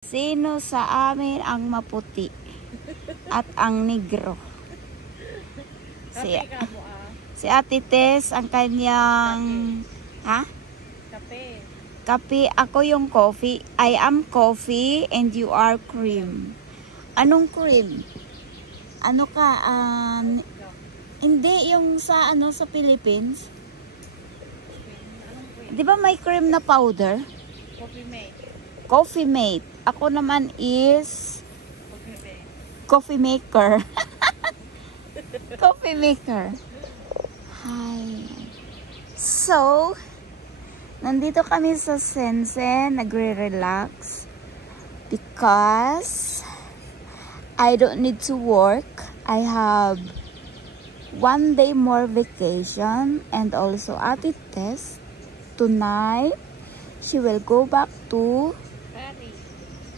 Sino sa amin ang maputi at ang negro? Si Ate Tess ang kanyang Kape. kape. Ako yung coffee. I am coffee and you are cream. Anong cream? Ano ka? Hindi yung sa sa Philippines. Di ba may cream na powder? Coffee mate. Coffee mate. Ako naman is coffee maker. Coffee maker. Hi. So, nandito kami sa Sensen, nagre-relax because I don't need to work. I have 1 day more vacation and also Ate Tess tonight she will go back to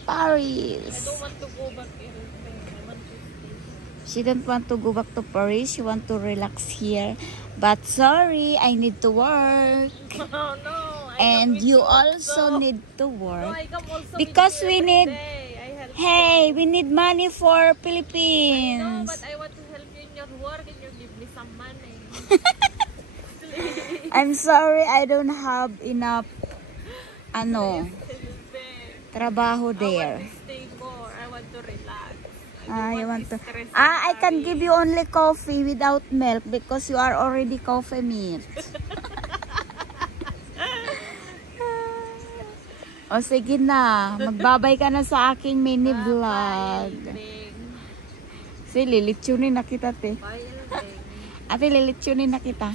Paris. I don't want to go back in Spain. I want to stay. She don't want to go back to Paris. She want to relax here. But sorry, I need to work. Oh, no. And you also need to No, work. I come also Because with we you every need, day. I help hey, we need money for you. No, Philippines. but I want to help you in your work and you give me some money. I'm sorry, I don't have enough, trabaho I there. want to stay more. I want to relax. You want to? stress I can give you only coffee without milk because you are already coffee meat. O sige na, magbabay ka na sa aking mini vlog. Si lilitsunin na kita, te. Ate, lilitsunin na kita.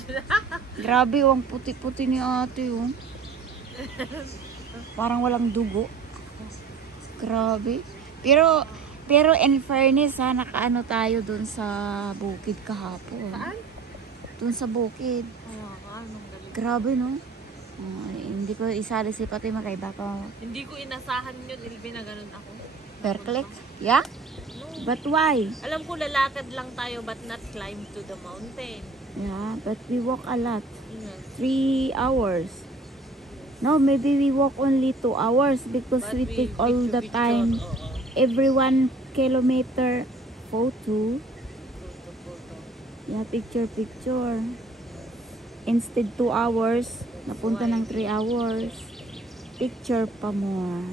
Grabe, ang puti-puti ni ate, oh. Parang walang dugo. Grabe. Pero in fairness, nakaano tayo dun sa bukid kahapon. Saan? Dun sa bukid. Anong galing. Grabe, no? Hindi ko isali si Fatima kay baka. Hindi ko inasahan yun, Ilvi, na ganun ako. Perplex? Yeah? No. But why? Alam ko lalakad lang tayo but not climb to the mountain. Yeah, but we walk a lot. Yes. 3 hours. No, maybe we walk only 2 hours because But we take all the picture, time. oo. Every 1 kilometer photo. Yeah, picture. Instead 2 hours, napunta ng 3 hours. Picture pa more.